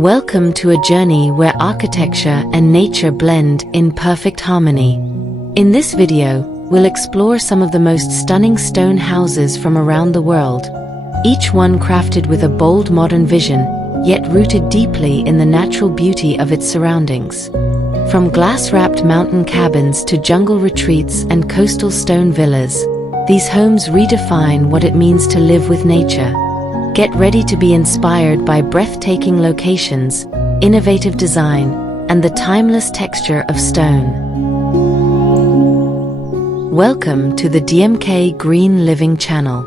Welcome to a journey where architecture and nature blend in perfect harmony. In this video, we'll explore some of the most stunning stone houses from around the world, each one crafted with a bold modern vision, yet rooted deeply in the natural beauty of its surroundings. From glass-wrapped mountain cabins to jungle retreats and coastal stone villas, these homes redefine what it means to live with nature. Get ready to be inspired by breathtaking locations, innovative design, and the timeless texture of stone. Welcome to the DMK Green Living channel.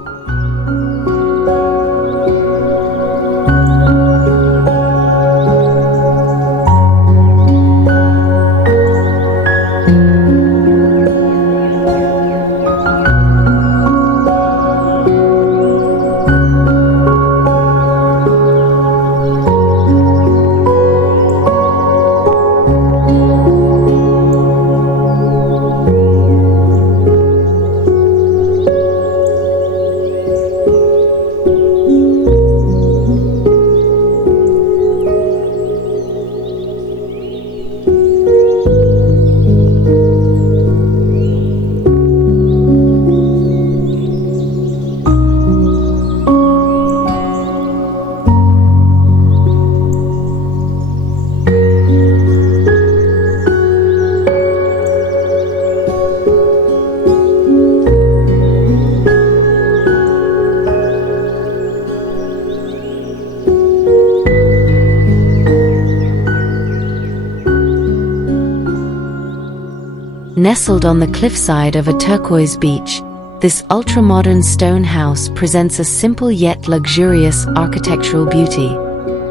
Nestled on the cliffside of a turquoise beach, this ultra-modern stone house presents a simple yet luxurious architectural beauty.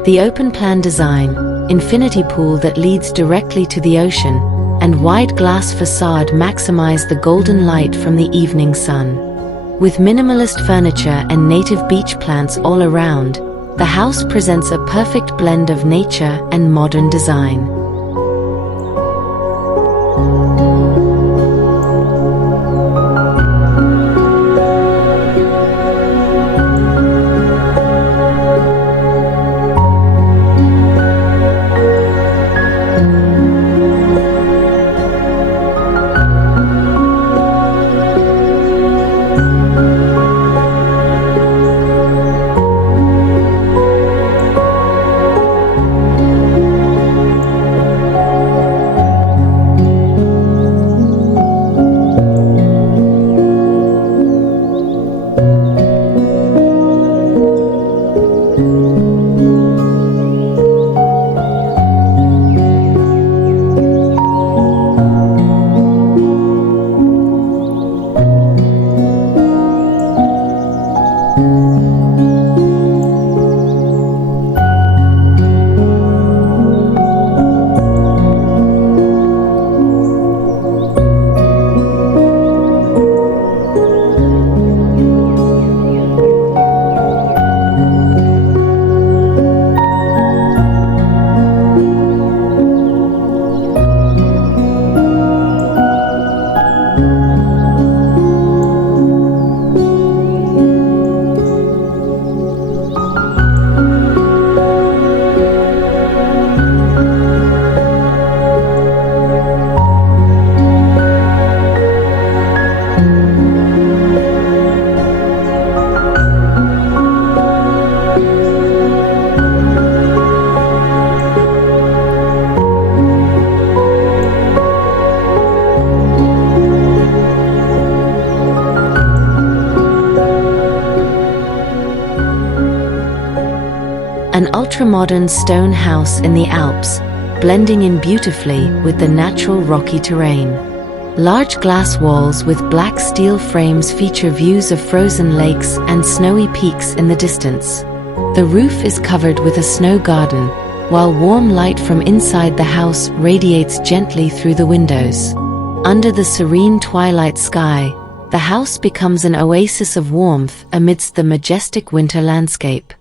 The open-plan design, infinity pool that leads directly to the ocean, and wide glass facade maximize the golden light from the evening sun. With minimalist furniture and native beach plants all around, the house presents a perfect blend of nature and modern design. An ultra-modern stone house in the Alps, blending in beautifully with the natural rocky terrain. Large glass walls with black steel frames feature views of frozen lakes and snowy peaks in the distance. The roof is covered with a snow garden, while warm light from inside the house radiates gently through the windows. Under the serene twilight sky, the house becomes an oasis of warmth amidst the majestic winter landscape.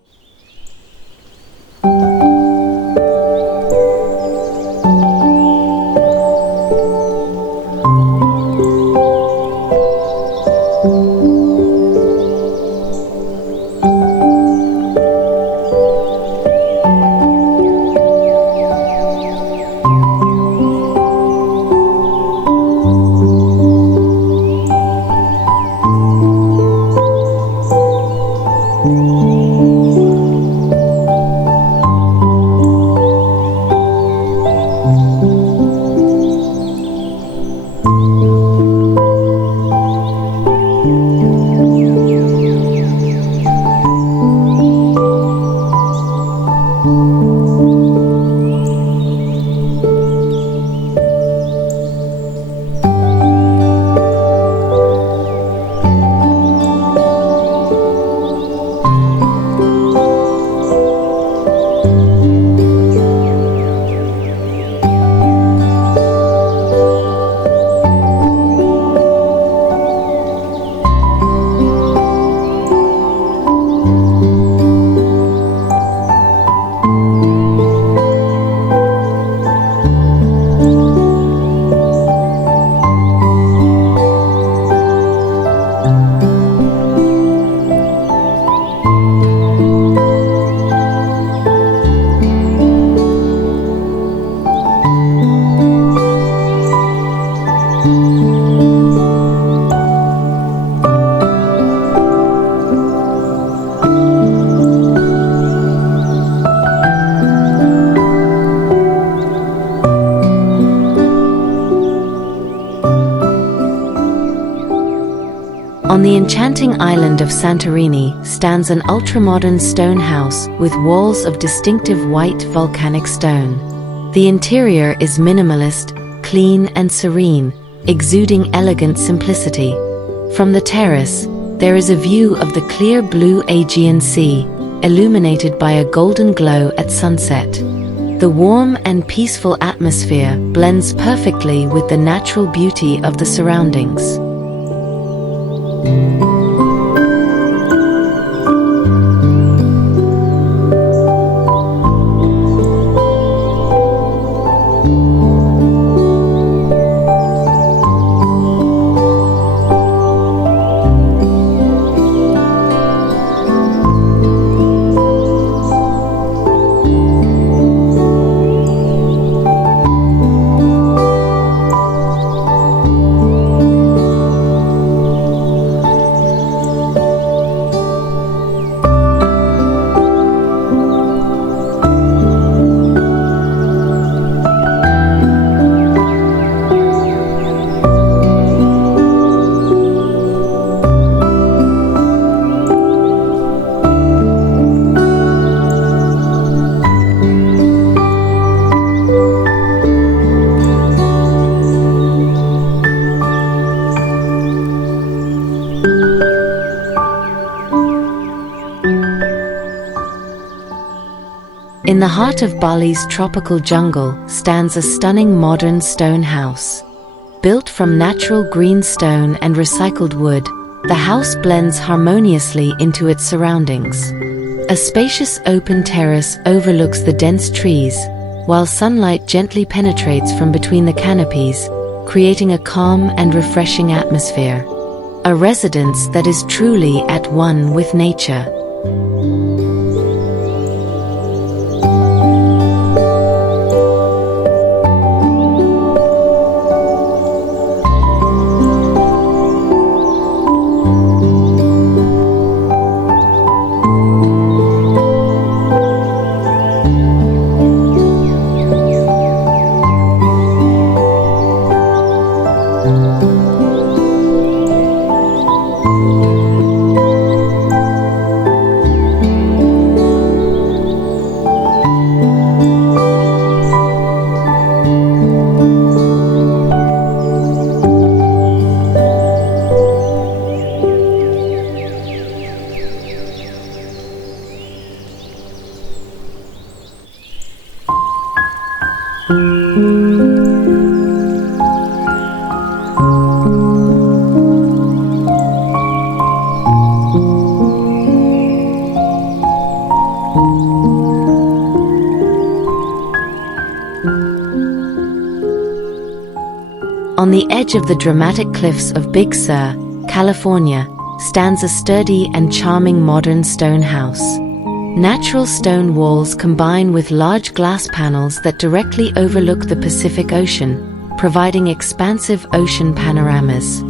On the enchanting island of Santorini stands an ultramodern stone house with walls of distinctive white volcanic stone. The interior is minimalist, clean and serene, exuding elegant simplicity. From the terrace, there is a view of the clear blue Aegean Sea, illuminated by a golden glow at sunset. The warm and peaceful atmosphere blends perfectly with the natural beauty of the surroundings. In the heart of Bali's tropical jungle stands a stunning modern stone house. Built from natural green stone and recycled wood, the house blends harmoniously into its surroundings. A spacious open terrace overlooks the dense trees, while sunlight gently penetrates from between the canopies, creating a calm and refreshing atmosphere. A residence that is truly at one with nature. On the edge of the dramatic cliffs of Big Sur, California, stands a sturdy and charming modern stone house. Natural stone walls combine with large glass panels that directly overlook the Pacific Ocean, providing expansive ocean panoramas.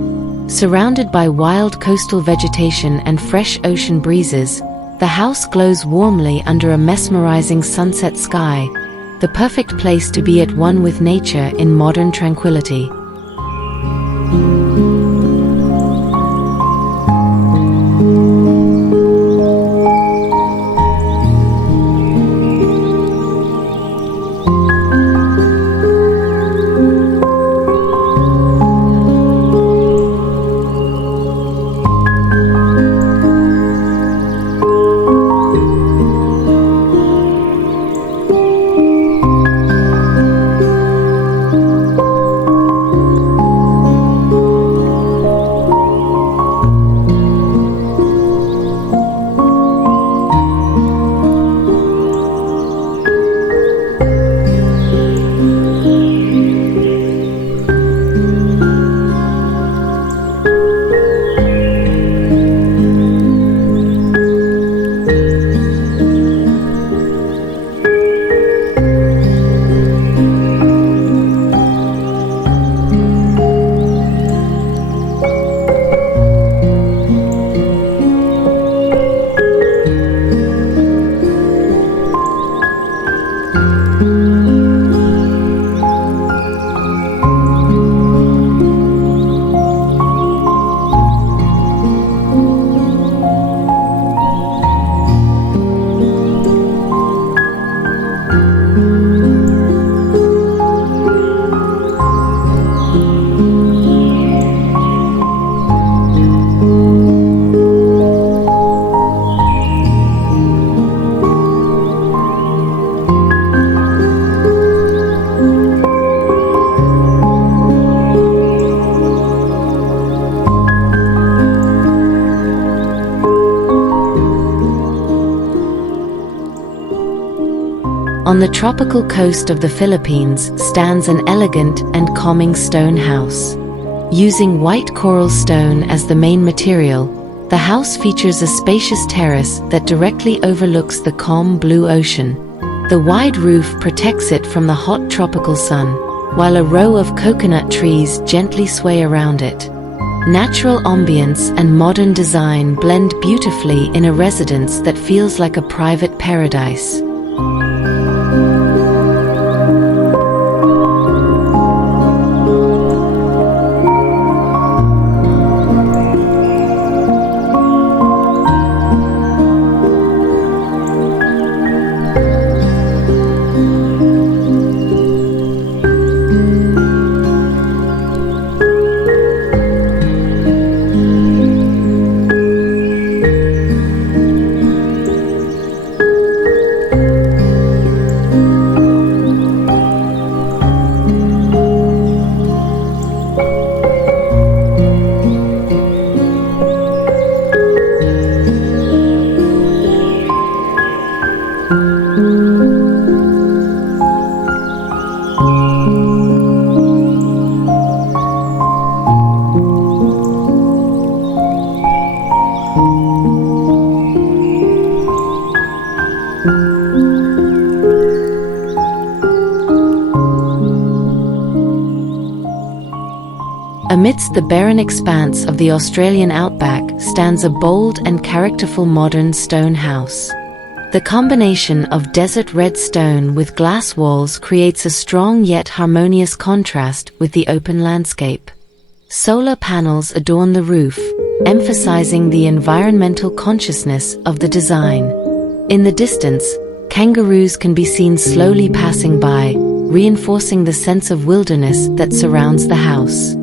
Surrounded by wild coastal vegetation and fresh ocean breezes, the house glows warmly under a mesmerizing sunset sky, the perfect place to be at one with nature in modern tranquility. On the tropical coast of the Philippines stands an elegant and calming stone house. Using white coral stone as the main material, the house features a spacious terrace that directly overlooks the calm blue ocean. The wide roof protects it from the hot tropical sun, while a row of coconut trees gently sway around it. Natural ambience and modern design blend beautifully in a residence that feels like a private paradise. Amidst the barren expanse of the Australian outback stands a bold and characterful modern stone house. The combination of desert red stone with glass walls creates a strong yet harmonious contrast with the open landscape. Solar panels adorn the roof, emphasizing the environmental consciousness of the design. In the distance, kangaroos can be seen slowly passing by, reinforcing the sense of wilderness that surrounds the house.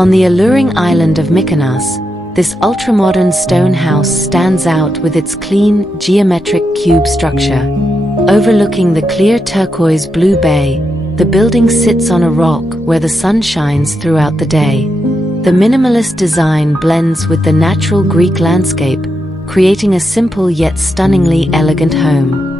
On the alluring island of Mykonos, this ultramodern stone house stands out with its clean, geometric cube structure. Overlooking the clear turquoise blue bay, the building sits on a rock where the sun shines throughout the day. The minimalist design blends with the natural Greek landscape, creating a simple yet stunningly elegant home.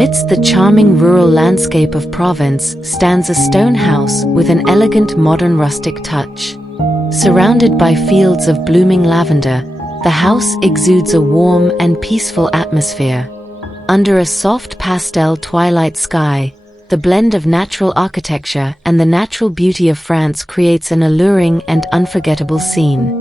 Amidst the charming rural landscape of Provence stands a stone house with an elegant modern rustic touch. Surrounded by fields of blooming lavender, the house exudes a warm and peaceful atmosphere. Under a soft pastel twilight sky, the blend of natural architecture and the natural beauty of France creates an alluring and unforgettable scene.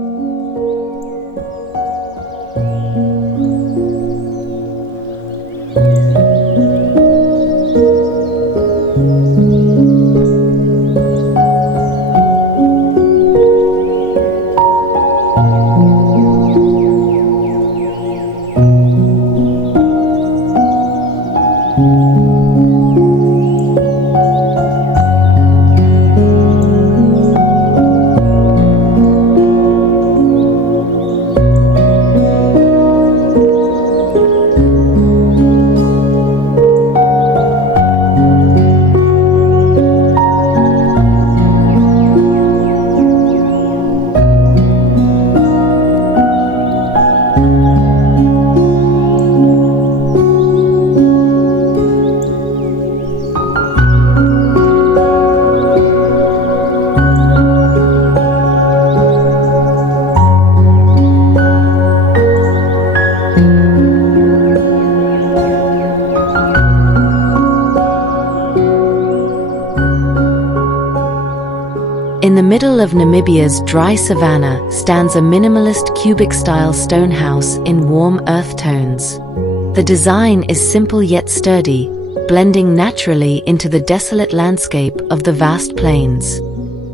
In the middle of Namibia's dry savannah stands a minimalist cubic-style stone house in warm earth tones. The design is simple yet sturdy, blending naturally into the desolate landscape of the vast plains.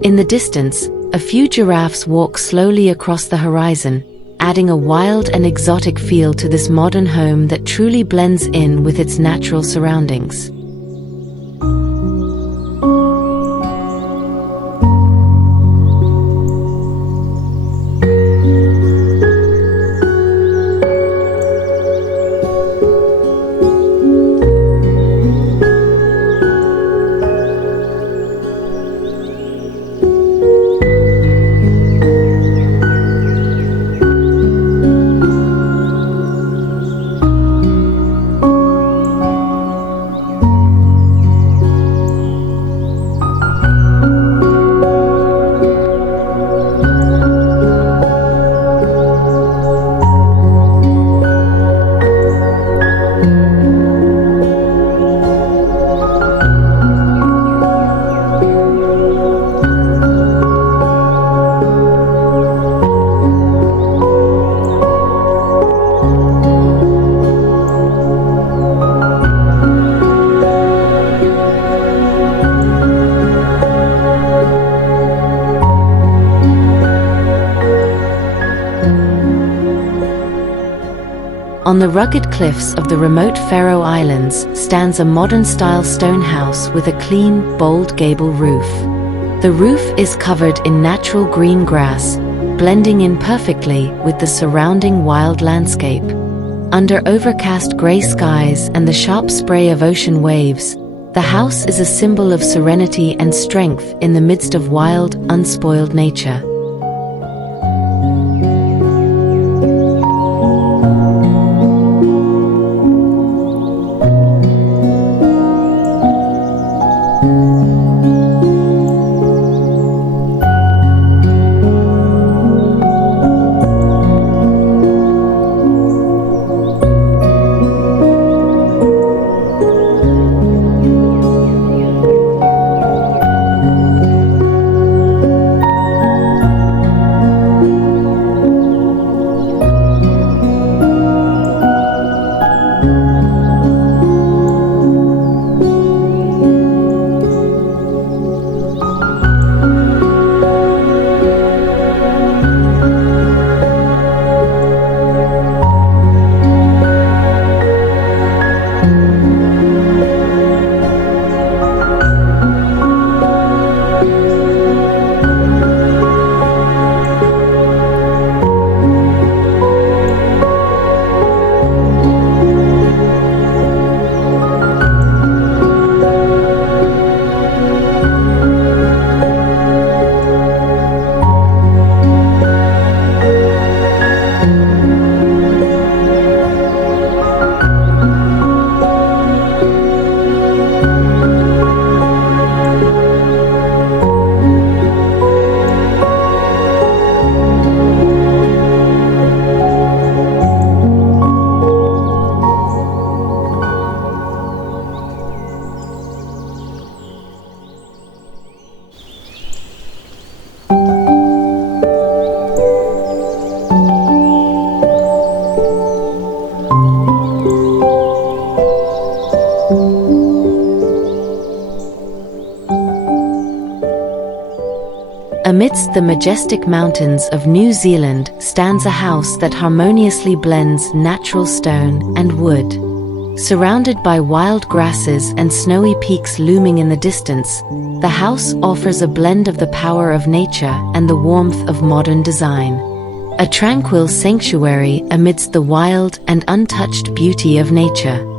In the distance, a few giraffes walk slowly across the horizon, adding a wild and exotic feel to this modern home that truly blends in with its natural surroundings. On the rugged cliffs of the remote Faroe Islands stands a modern-style stone house with a clean, bold gable roof. The roof is covered in natural green grass, blending in perfectly with the surrounding wild landscape. Under overcast gray skies and the sharp spray of ocean waves, the house is a symbol of serenity and strength in the midst of wild, unspoiled nature. Amidst the majestic mountains of New Zealand stands a house that harmoniously blends natural stone and wood. Surrounded by wild grasses and snowy peaks looming in the distance, the house offers a blend of the power of nature and the warmth of modern design. A tranquil sanctuary amidst the wild and untouched beauty of nature.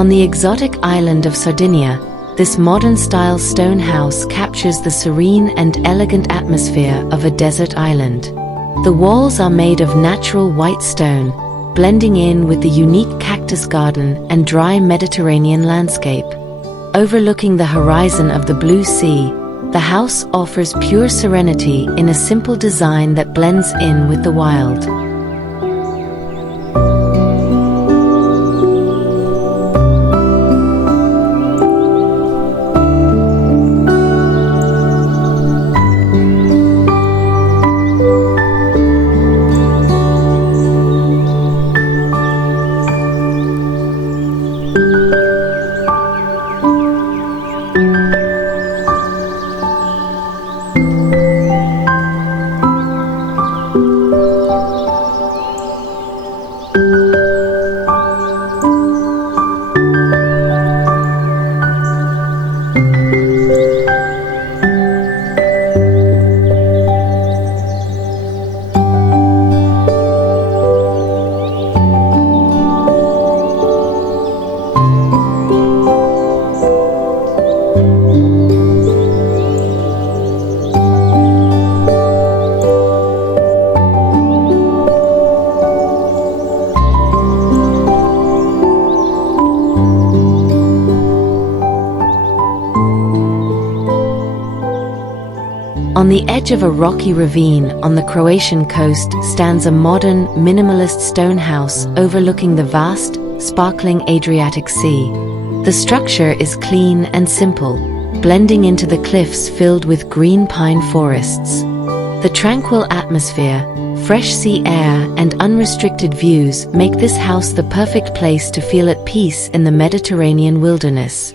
On the exotic island of Sardinia, this modern-style stone house captures the serene and elegant atmosphere of a desert island. The walls are made of natural white stone, blending in with the unique cactus garden and dry Mediterranean landscape. Overlooking the horizon of the blue sea, the house offers pure serenity in a simple design that blends in with the wild. On the edge of a rocky ravine on the Croatian coast stands a modern, minimalist stone house overlooking the vast, sparkling Adriatic Sea. The structure is clean and simple, blending into the cliffs filled with green pine forests. The tranquil atmosphere, fresh sea air, and unrestricted views make this house the perfect place to feel at peace in the Mediterranean wilderness.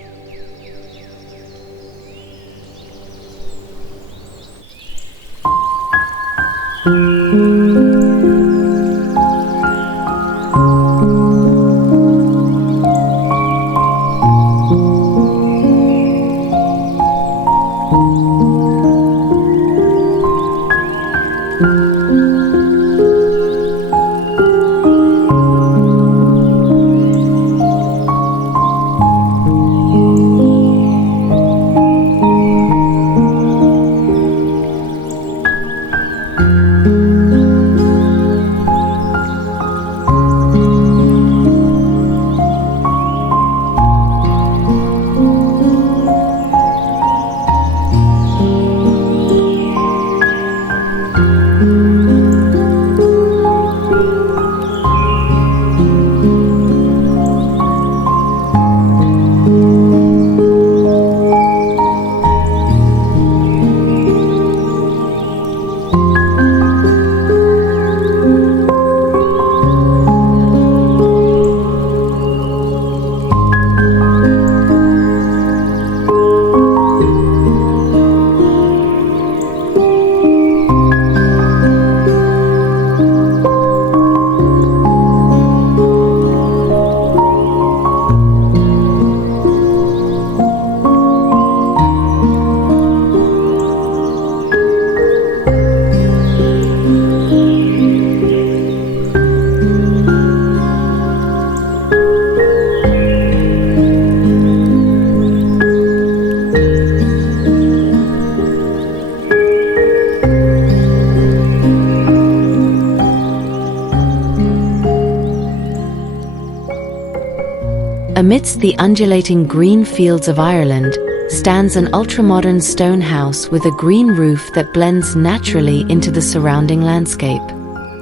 Amidst the undulating green fields of Ireland stands an ultramodern stone house with a green roof that blends naturally into the surrounding landscape.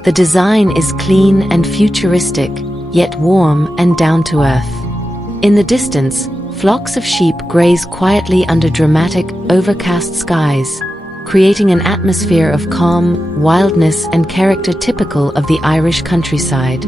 The design is clean and futuristic, yet warm and down to earth. In the distance, flocks of sheep graze quietly under dramatic, overcast skies, creating an atmosphere of calm, wildness, and character typical of the Irish countryside.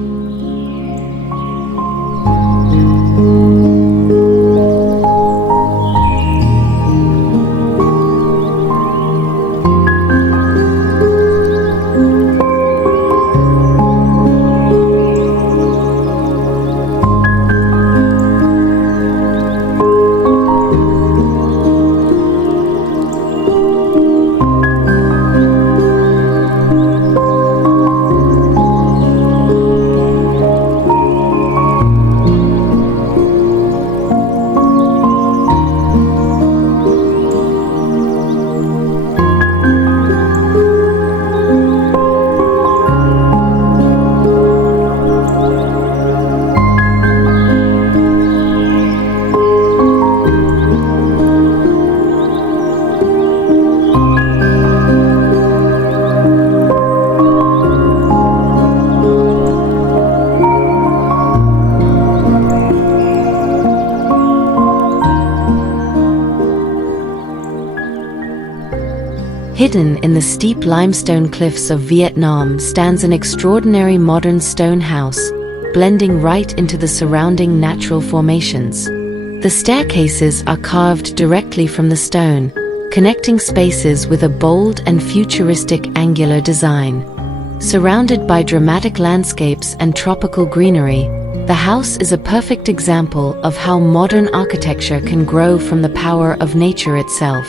Hidden in the steep limestone cliffs of Vietnam stands an extraordinary modern stone house, blending right into the surrounding natural formations. The staircases are carved directly from the stone, connecting spaces with a bold and futuristic angular design. Surrounded by dramatic landscapes and tropical greenery, the house is a perfect example of how modern architecture can grow from the power of nature itself.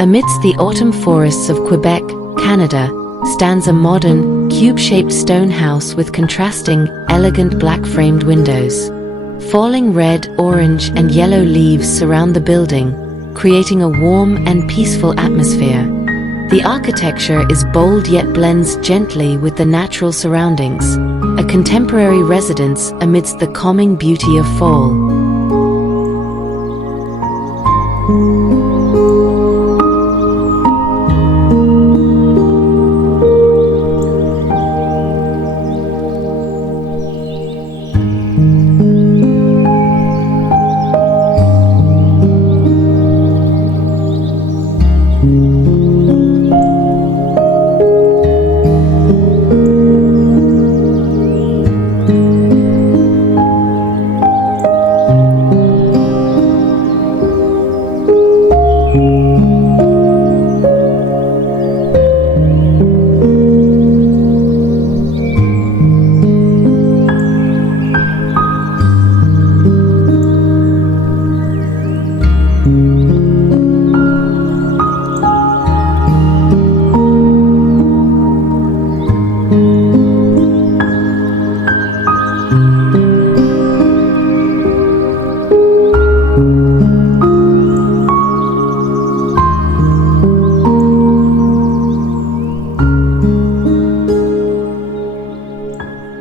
Amidst the autumn forests of Quebec, Canada, stands a modern, cube-shaped stone house with contrasting, elegant black-framed windows. Falling red, orange, and yellow leaves surround the building, creating a warm and peaceful atmosphere. The architecture is bold yet blends gently with the natural surroundings, a contemporary residence amidst the calming beauty of fall.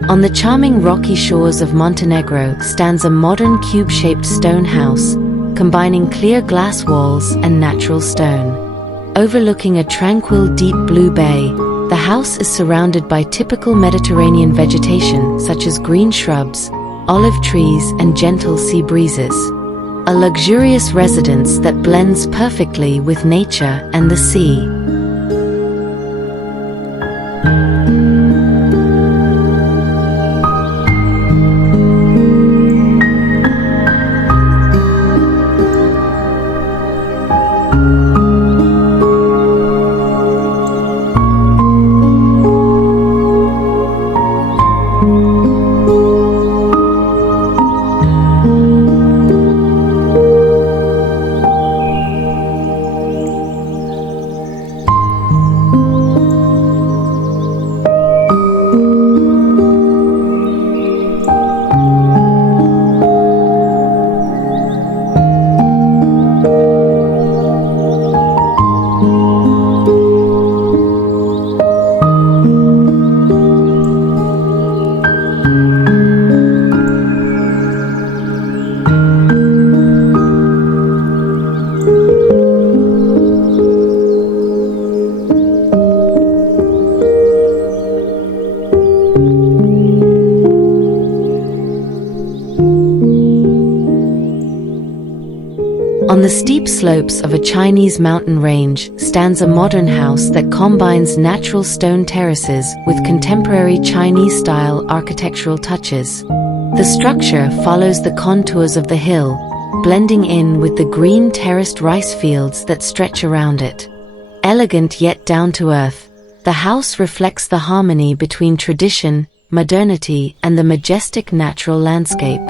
On the charming rocky shores of Montenegro stands a modern cube-shaped stone house, combining clear glass walls and natural stone. Overlooking a tranquil deep blue bay, the house is surrounded by typical Mediterranean vegetation such as green shrubs, olive trees and gentle sea breezes. A luxurious residence that blends perfectly with nature and the sea. On the steep slopes of a Chinese mountain range stands a modern house that combines natural stone terraces with contemporary Chinese-style architectural touches. The structure follows the contours of the hill, blending in with the green terraced rice fields that stretch around it. Elegant yet down-to-earth, the house reflects the harmony between tradition, modernity, and the majestic natural landscape.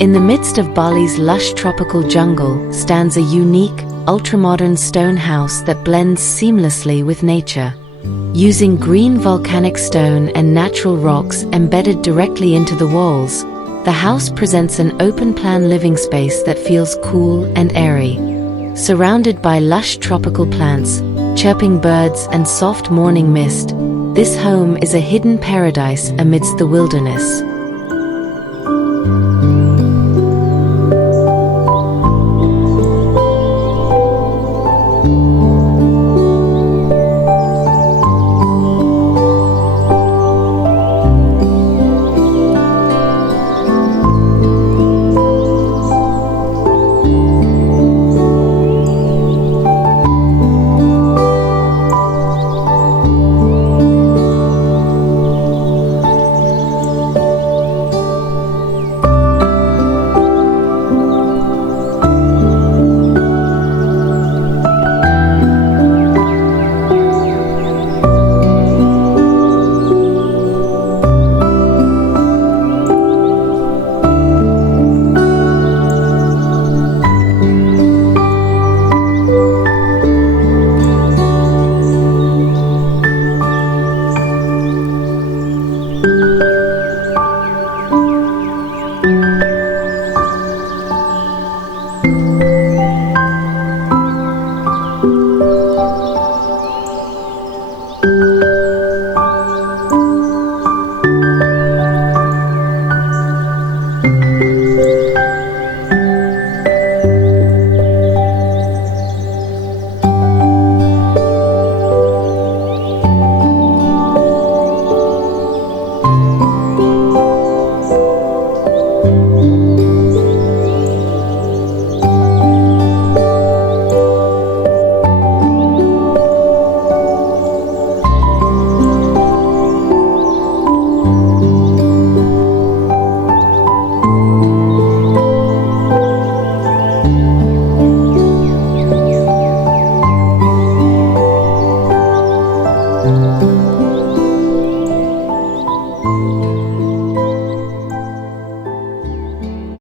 In the midst of Bali's lush tropical jungle stands a unique, ultramodern stone house that blends seamlessly with nature. Using green volcanic stone and natural rocks embedded directly into the walls, the house presents an open-plan living space that feels cool and airy. Surrounded by lush tropical plants, chirping birds and soft morning mist, this home is a hidden paradise amidst the wilderness.